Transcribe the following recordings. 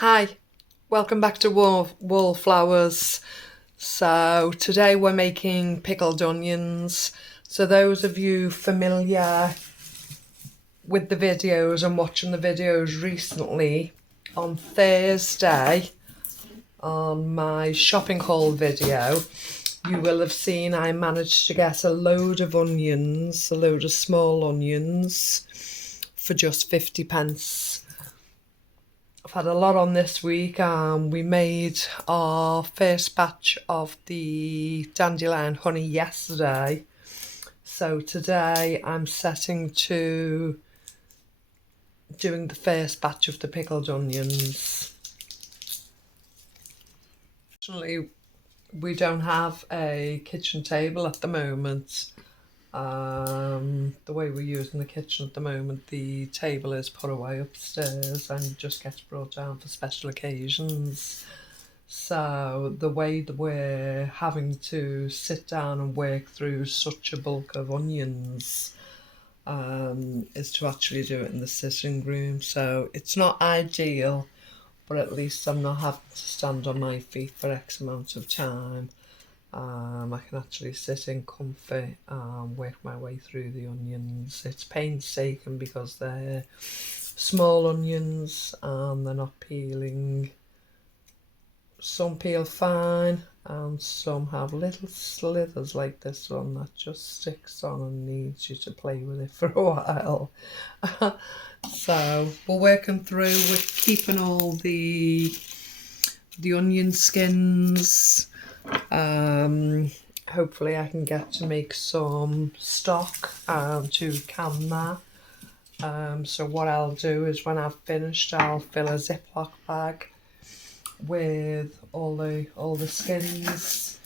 Hi, welcome back to Wallflowers. So today we're making pickled onions. So those of you familiar with the videos and watching the videos recently, on Thursday on my shopping haul video, you will have seen I managed to get a load of onions, a load of small onions for just 50p. I've had a lot on this week. We made our first batch of the dandelion honey yesterday. So today I'm setting to doing the first batch of the pickled onions. Fortunately, we don't have a kitchen table at the moment. The way we're using the kitchen at the moment, the table is put away upstairs and just gets brought down for special occasions. So the way that we're having to sit down and work through such a bulk of onions is to actually do it in the sitting room. So it's not ideal, but at least I'm not having to stand on my feet for X amount of time. I can actually sit in comfort and work my way through the onions. It's painstaking because they're small onions and they're not peeling. Some peel fine and some have little slithers like this one that just sticks on and needs you to play with it for a while. So we're working through, we're keeping all the onion skins. Hopefully I can get to make some stock to can that. So what I'll do is when I've finished, I'll fill a Ziploc bag with all the skins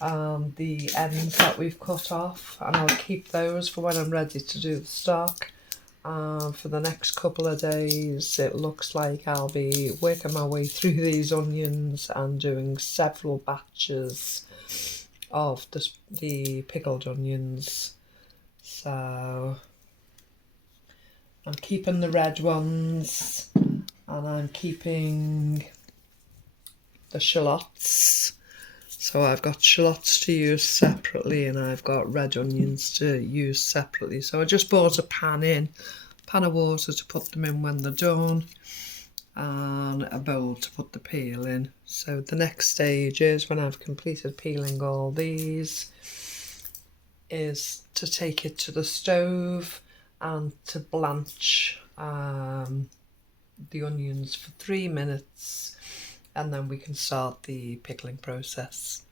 and the ends that we've cut off, and I'll keep those for when I'm ready to do the stock. For the next couple of days it looks like I'll be working my way through these onions and doing several batches of the pickled onions. So I'm keeping the red ones and I'm keeping the shallots. So I've got shallots to use separately and I've got red onions to use separately. So I just bought a pan of water to put them in when they're done, and a bowl to put the peel in. So the next stage is, when I've completed peeling all these, is to take it to the stove and to blanch the onions for 3 minutes, and then we can start the pickling process.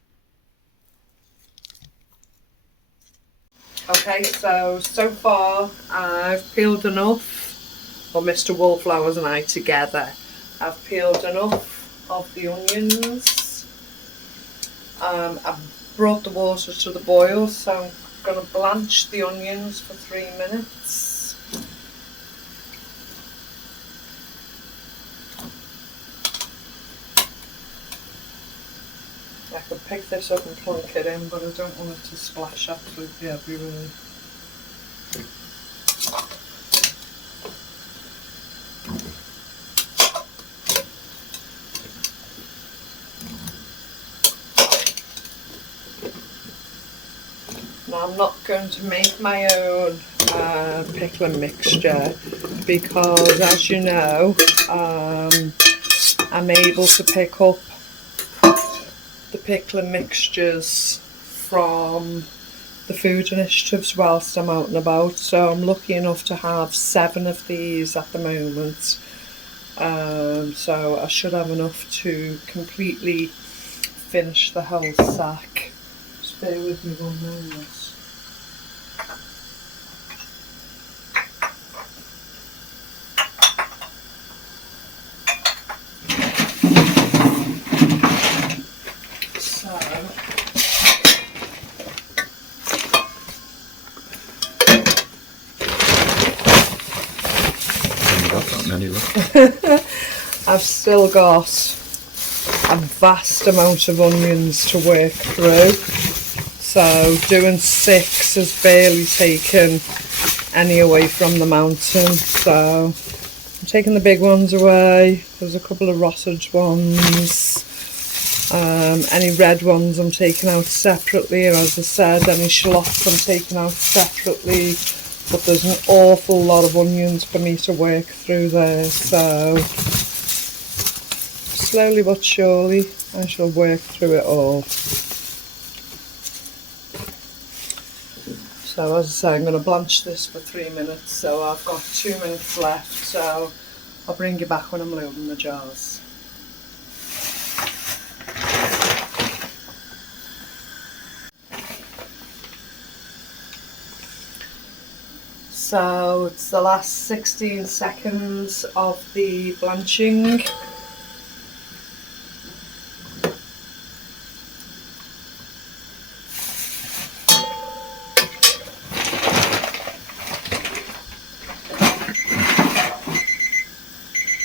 Okay, so far I've peeled enough, or Mr. Wallflowers and I together, I've peeled enough of the onions. I've brought the water to the boil, so I'm going to blanch the onions for 3 minutes. I could pick this up and plunk it in, but I don't want it to splash absolutely everywhere. Now I'm not going to make my own pickling mixture because, as you know, I'm able to pick up the pickling mixtures from the food initiatives whilst I'm out and about. So I'm lucky enough to have 7 of these at the moment. So I should have enough to completely finish the whole sack. Just bear with me 1 moment. I've still got a vast amount of onions to work through, so doing 6 has barely taken any away from the mountain. So I'm taking the big ones away. There's a couple of rotted ones. Any red ones I'm taking out separately, and as I said, any shallots I'm taking out separately. But there's an awful lot of onions for me to work through there, so slowly but surely I shall work through it all. So as I say, I'm going to blanch this for 3 minutes, so I've got 2 minutes left, so I'll bring you back when I'm loading the jars. So it's the last 16 seconds of the blanching.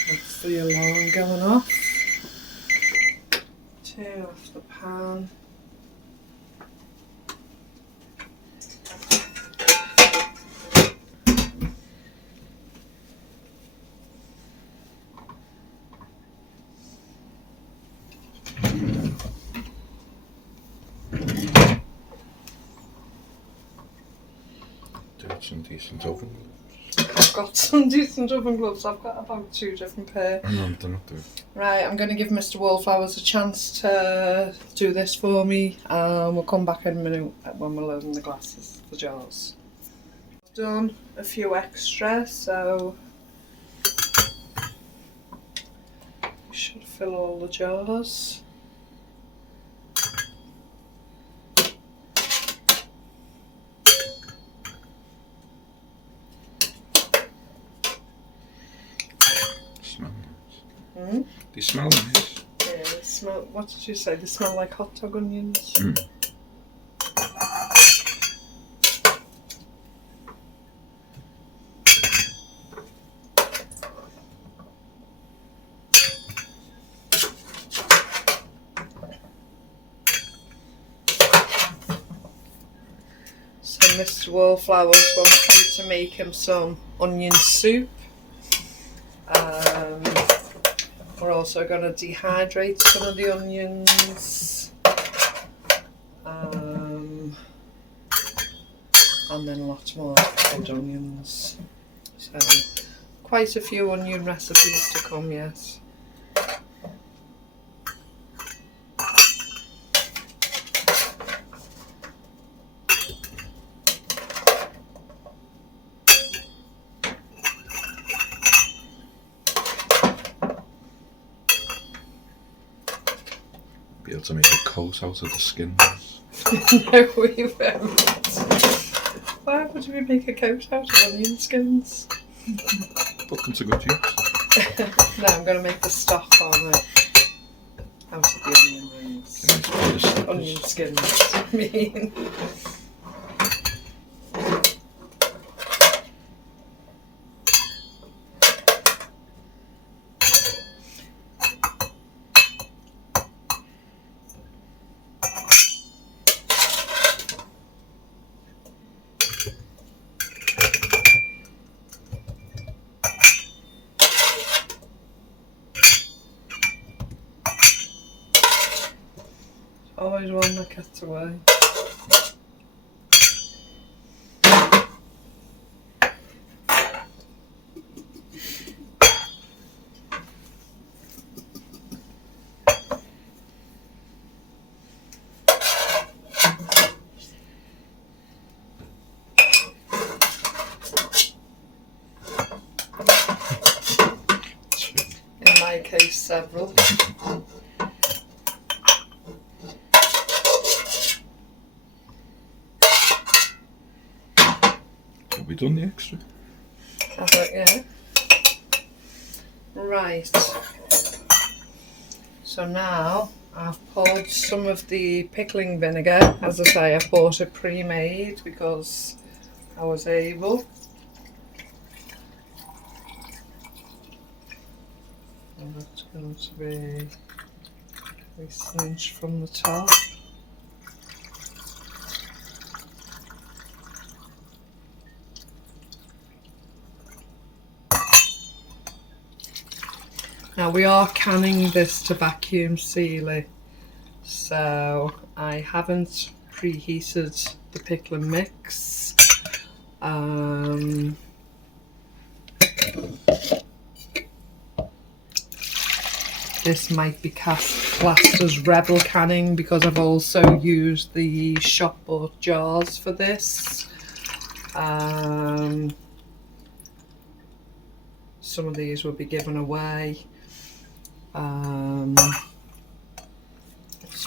That's the alarm going off. Turn off the pan. Some decent oven gloves. I've got some decent oven gloves. I've got about 2 different pair. No, they're not there. Right, I'm going to give Mr. Wallflowers a chance to do this for me. We'll come back in a minute when we're loading the glasses, the jars. I've done a few extra, so we should fill all the jars. They smell nice. Yeah, they smell, what did you say? They smell like hot dog onions. So Mr. Wallflowers wants you to make him some onion soup. We're also going to dehydrate some of the onions, and then lots more pickled onions. So quite a few onion recipes to come yet. Be able to make a coat out of the skins. No, we won't. Why would we make a coat out of onion skins? Put them to good use. No, I'm going to make the stock on it out of the onion rings. Onion skins, I mean. Always one that gets away. In my case, several. Have we done the extra? I thought, yeah. Right. So now I've poured some of the pickling vinegar. As I say, I bought it pre-made because I was able. And that's going to be a cinch from the top. Now we are canning this to vacuum seal it, so I haven't preheated the pickling mix. This might be classed as rebel canning because I've also used the shop bought jars for this. Some of these will be given away. Some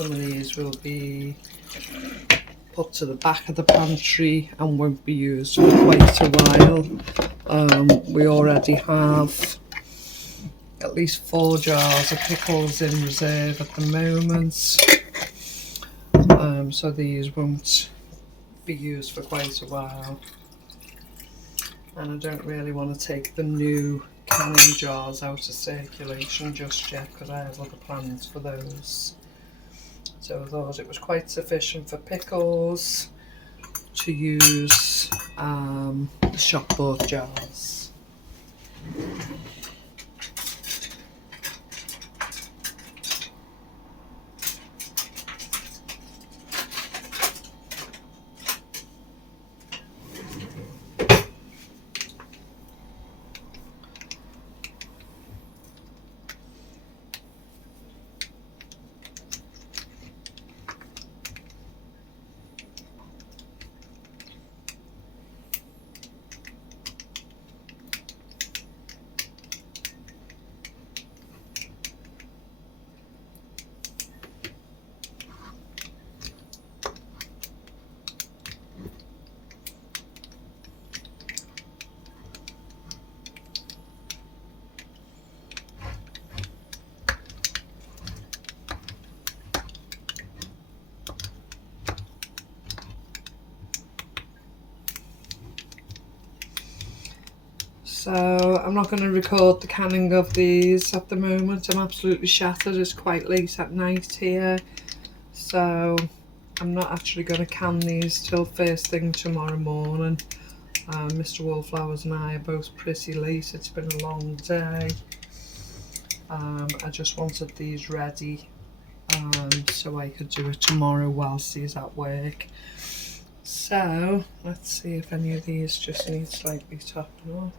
of these will be put to the back of the pantry and won't be used for quite a while. We already have at least 4 jars of pickles in reserve at the moment, so these won't be used for quite a while. And I don't really want to take the new canning jars out of circulation just yet because I have other plans for those. So I thought it was quite sufficient for pickles to use the shop bought jars. So I'm not going to record the canning of these at the moment. I'm absolutely shattered. It's quite late at night here, so I'm not actually going to can these till first thing tomorrow morning. Mr. Wallflowers and I are both pretty late. It's been a long day. I just wanted these ready so I could do it tomorrow whilst he's at work. So let's see if any of these just need slightly topping up.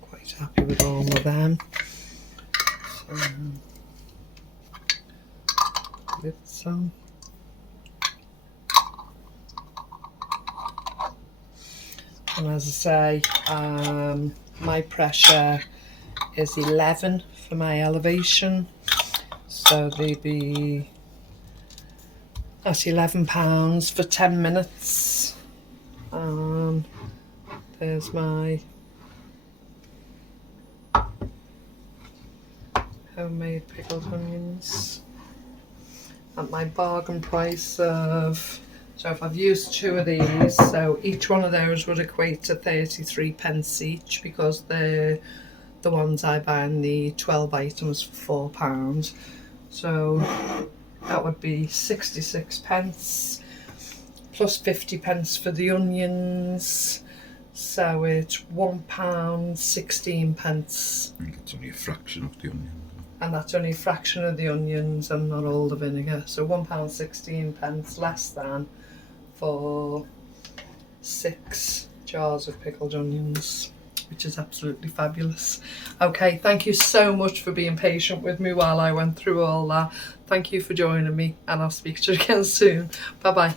Quite happy with all of them. So, with some. And as I say, my pressure is 11 for my elevation, so that's £11 for 10 minutes. There's my homemade pickled onions at my bargain price of, so if I've used 2 of these, so each one of those would equate to 33p each, because they're the ones I buy in the 12 items for £4. So that would be 66p plus 50p for the onions, so it's £1 16p. I think it's only a fraction of the onion. And that's only a fraction of the onions and not all the vinegar, so £1 16p less than for 6 jars of pickled onions, which is absolutely fabulous. Okay, thank you so much for being patient with me while I went through all that. Thank you for joining me, and I'll speak to you again soon. Bye bye.